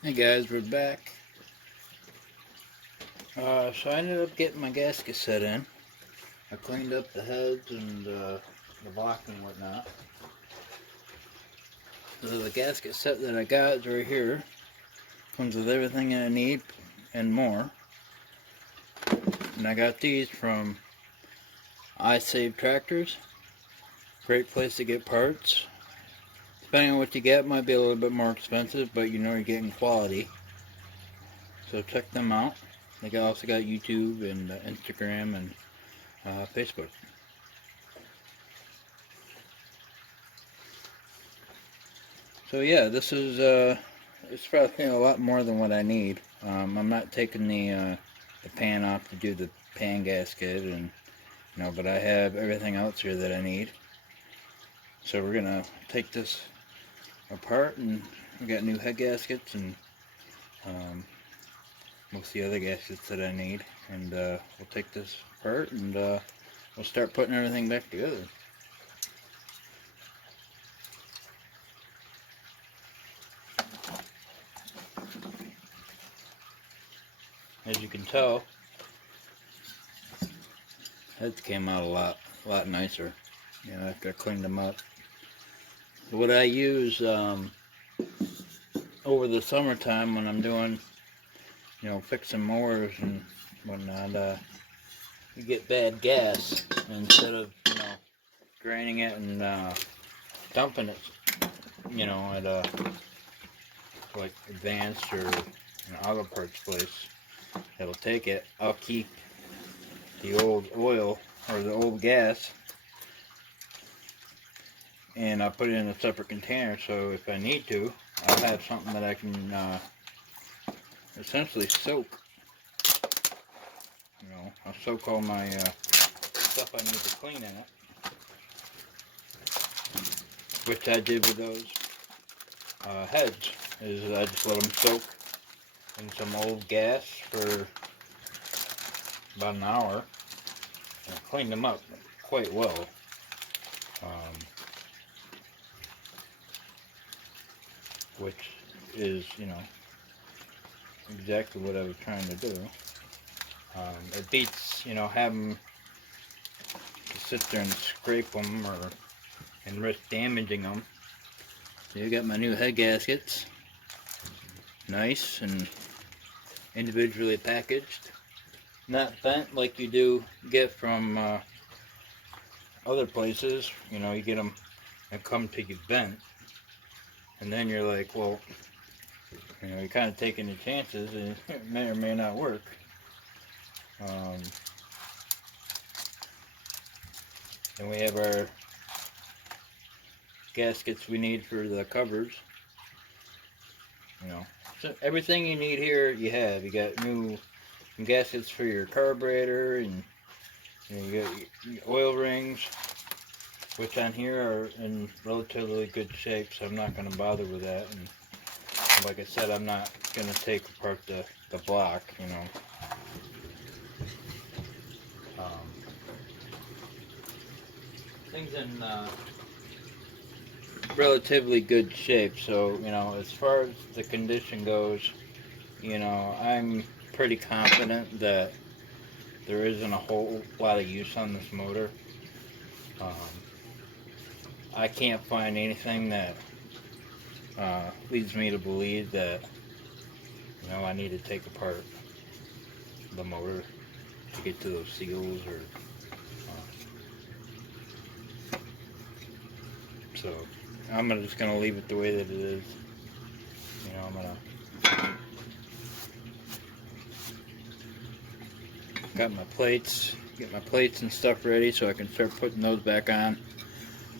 Hey guys, we're back. So I ended up getting my gasket set in. I cleaned up the heads and the block and whatnot. So the gasket set that I got is right here. Comes with everything I need and more. And I got these from I Save Tractors. Great place to get parts. Depending on what you get, might be a little bit more expensive, but you know you're getting quality. So check them out. They also got YouTube and Instagram and Facebook. So yeah, this is it's probably a lot more than what I need. I'm not taking the pan off to do the pan gasket, and but I have everything else here that I need. So we're gonna take this apart, and we got new head gaskets and um, most of the other gaskets that I need, and we'll take this apart and we'll start putting everything back together. As you can tell, heads came out a lot nicer, after I cleaned them up. What I use over the summertime when I'm doing, fixing mowers and whatnot, you get bad gas. Instead of, draining it and dumping it, at a like Advanced or an auto parts place that'll take it, I'll keep the old oil or the old gas and I'll put it in a separate container, so if I need to, I'll have something that I can essentially soak. I'll soak all my stuff I need to clean in it, which I did with those heads. Is I just let them soak in some old gas for about an hour and cleaned them up quite well. Which is, exactly what I was trying to do. It beats, having to sit there and scrape them and risk damaging them. So you got my new head gaskets, nice and individually packaged, not bent like you do get from other places. You get them and come to you bent, and then you're like, well, you're kind of taking the chances, and it may or may not work. Then we have our gaskets we need for the covers. So everything you need here you have. You got new gaskets for your carburetor, and you got your oil rings, which on here are in relatively good shape, so I'm not going to bother with that. And like I said, I'm not going to take apart the block, Things in relatively good shape, so, as far as the condition goes, I'm pretty confident that there isn't a whole lot of use on this motor. I can't find anything that leads me to believe that I need to take apart the motor to get to those seals or so I'm just gonna leave it the way that it is. I'm gonna get my plates and stuff ready so I can start putting those back on.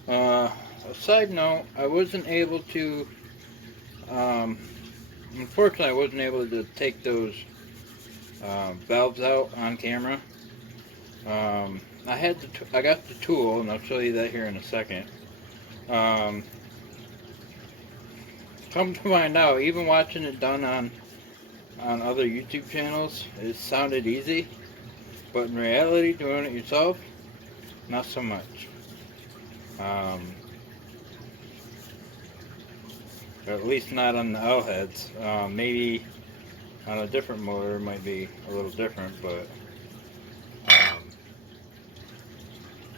A side note, I wasn't able to unfortunately I wasn't able to take those valves out on camera. I got the tool, and I'll show you that here in a second. Come to find out, even watching it done on other YouTube channels, it sounded easy, but in reality, doing it yourself, not so much. or at least not on the L heads. Maybe on a different motor it might be a little different, but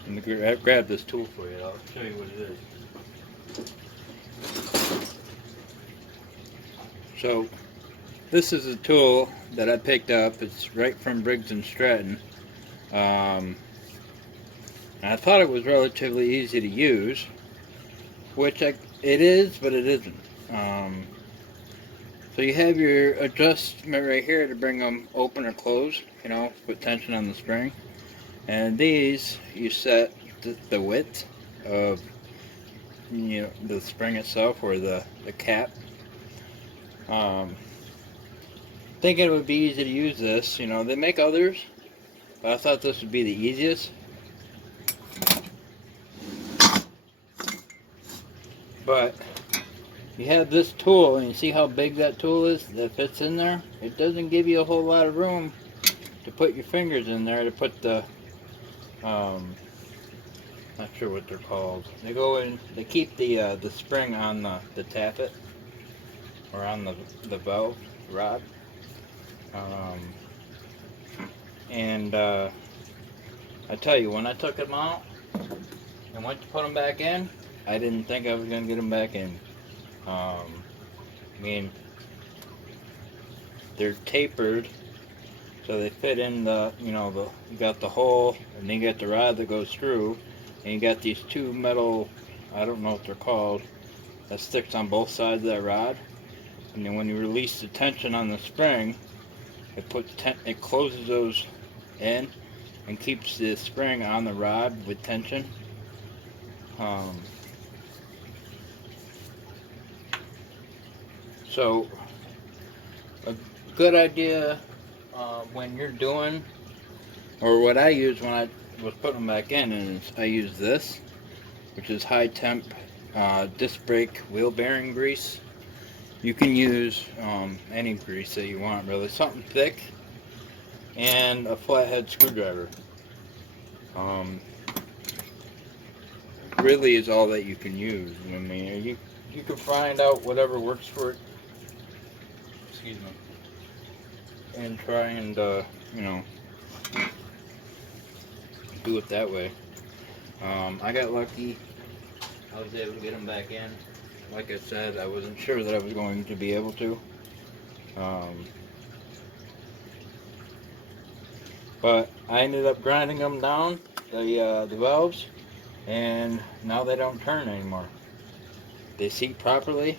let me grab this tool for you. I'll show you what it is. So this is a tool that I picked up. It's right from Briggs and Stratton. I thought it was relatively easy to use, which it is, but it isn't. So you have your adjustment right here to bring them open or closed, you know, put tension on the spring. And these, you set the width of, you know, the spring itself, or the cap. Thinking it would be easy to use this, you know, they make others, but I thought this would be the easiest. But you have this tool, and you see how big that tool is that fits in there? It doesn't give you a whole lot of room to put your fingers in there to put the, not sure what they're called. They go in, they keep the spring on the tappet, or on the valve rod. I tell you, when I took them out and went to put them back in, I didn't think I was going to get them back in. I mean, they're tapered, so they fit in the, you know, you got the hole, and then you got the rod that goes through, and you got these two metal, I don't know what they're called, that sticks on both sides of that rod. And then when you release the tension on the spring, it closes those in and keeps the spring on the rod with tension. So a good idea when you're doing, or what I use when I was putting them back in, is I use this, which is high temp disc brake wheel bearing grease. You can use any grease that you want, really. Something thick, and a flathead screwdriver. Really is all that you can use. I mean, you can find out whatever works for it. Excuse me. And try and you know, do it that way. I got lucky. I was able to get them back in. Like I said, I wasn't sure that I was going to be able to. But I ended up grinding them down, the valves, and now they don't turn anymore. They seat properly.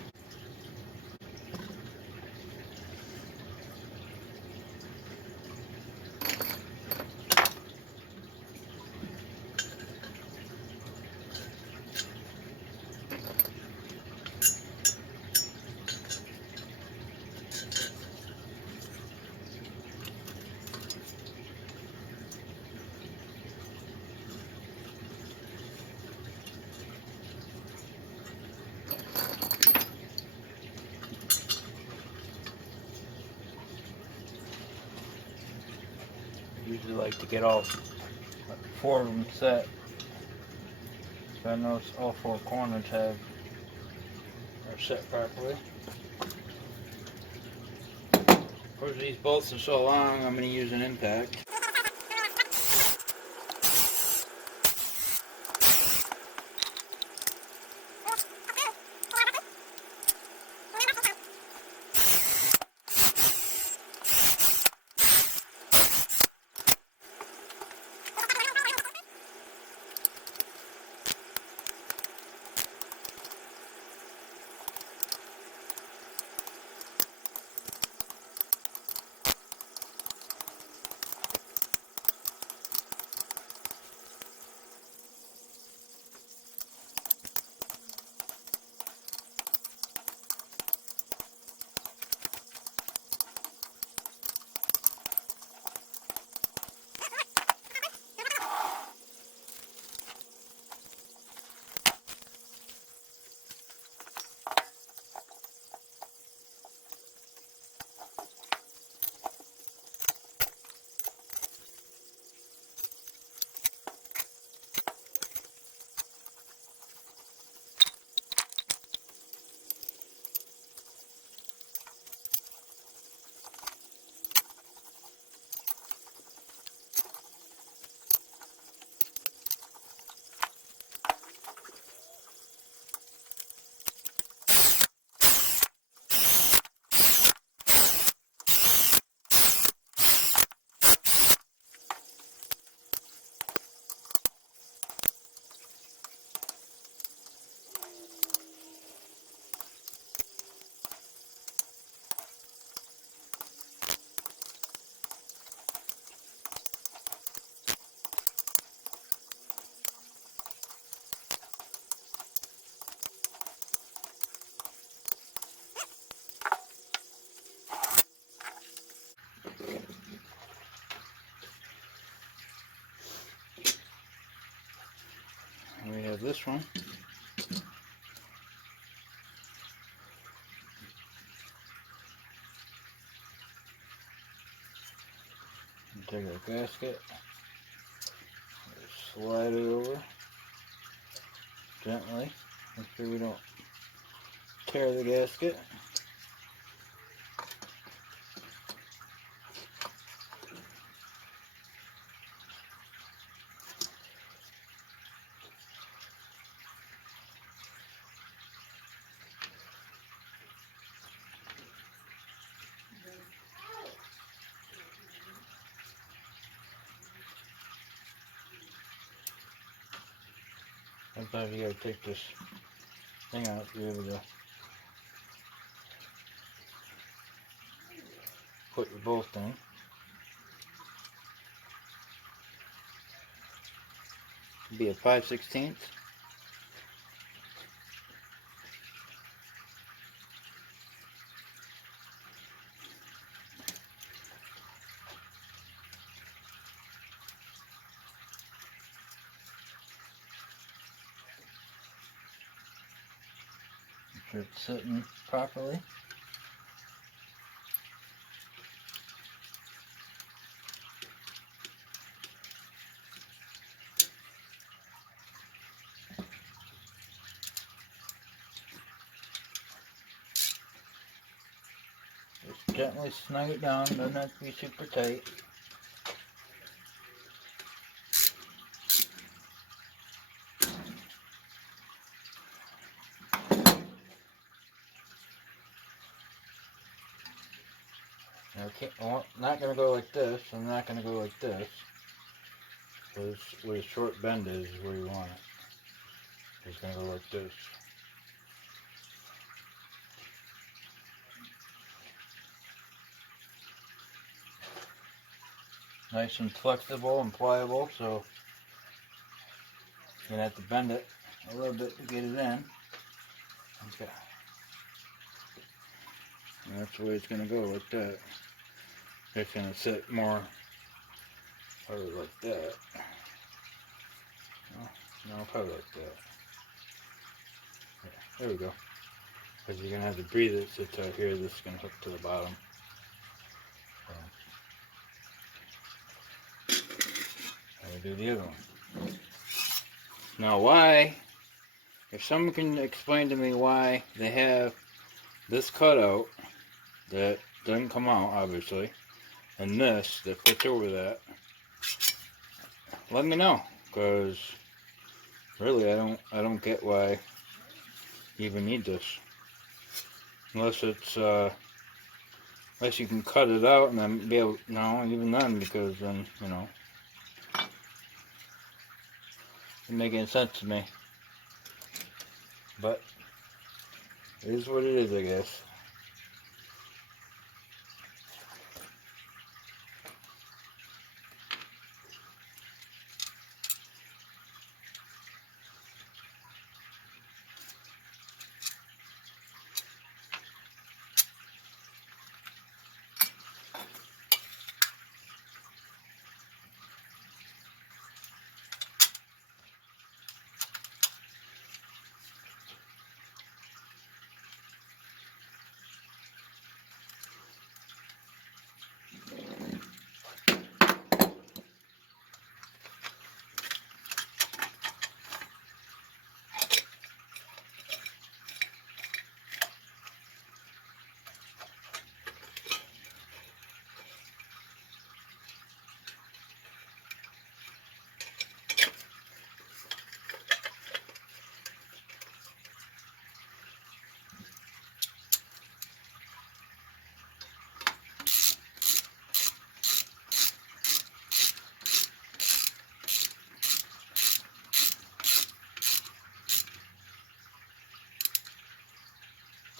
Usually like to get all 4 of them set. So I know all 4 corners are set properly. Of course, these bolts are so long, I'm going to use an impact. this one. Take our gasket, slide it over gently, make sure we don't tear the gasket. Sometimes you gotta take this thing out to be able to put your bolt in. Be a 5/16. Make sure it's sitting properly. Just gently snug it down, doesn't have to be super tight. Okay, well, not going to go like this, I'm not going to go like this. Where the short bend is where you want it. It's going to go like this. Nice and flexible and pliable, so you're going to have to bend it a little bit to get it in. Okay. And that's the way it's going to go, like that. It's going to sit more probably like that. No, probably like that. Yeah, there we go. Because you're going to have to breathe it, so it's out here, this is going to hook to the bottom. And we do the other one. Now why, if someone can explain to me why they have this cutout that doesn't come out, obviously, and this that fits over that, let me know, because really I don't get why you even need this, unless it's unless you can cut it out and then be able, no, even then, because then, you know, it doesn't make any sense to me, but it is what it is, I guess.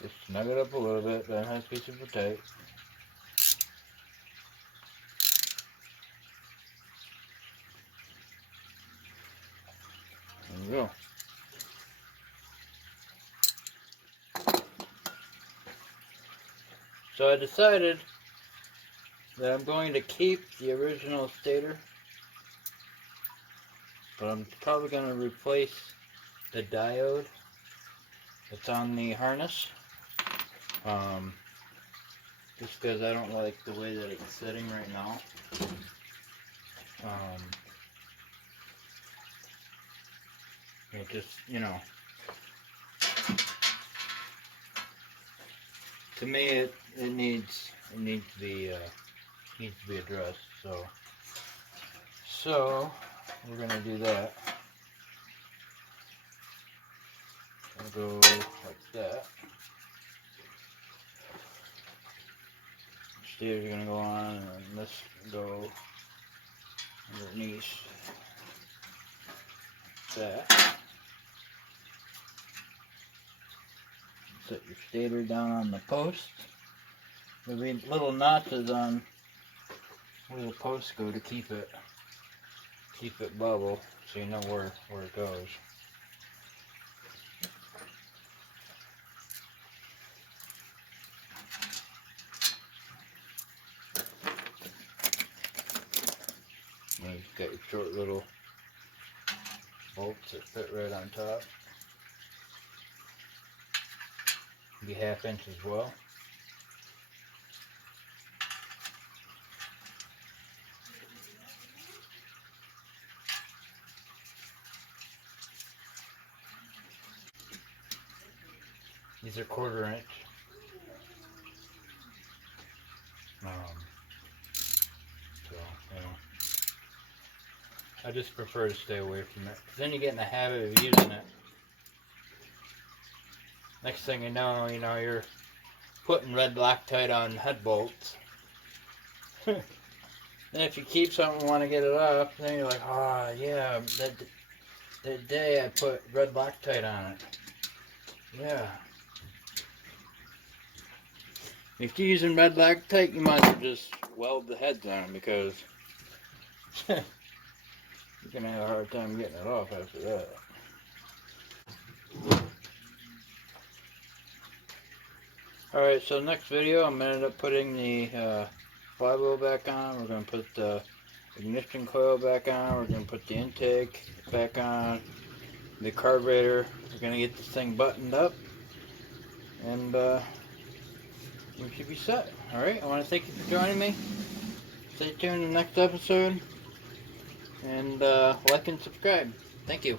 Just snug it up a little bit, but it has to be super tight. There we go. So I decided that I'm going to keep the original Stator, but I'm probably going to replace the diode that's on the harness. Just because I don't like the way that it's sitting right now. It just, you know, to me it needs to be addressed. So we're gonna do that. We'll go like that. Stator's gonna go on, and then this will go underneath that. Set your stator down on the post. There'll be little notches on where the posts go to keep it level, so you know where it goes. And you've got your short little bolts that fit right on top. Be 1/2 inch as well. These are 1/4 inch. So, you know, I just prefer to stay away from it, because then you get in the habit of using it. Next thing you know, you're putting red Loctite on head bolts. And if you keep something and want to get it off, then you're like, oh yeah, that day I put red Loctite on it. Yeah. If you're using red Loctite, you might as well just weld the heads on, because you're going to have a hard time getting it off after that. Alright, so next video I'm going to end up putting the flywheel back on. We're going to put the ignition coil back on. We're going to put the intake back on. The carburetor. We're going to get this thing buttoned up. And we should be set. Alright, I want to thank you for joining me. Stay tuned in the next episode. And like and subscribe. Thank you.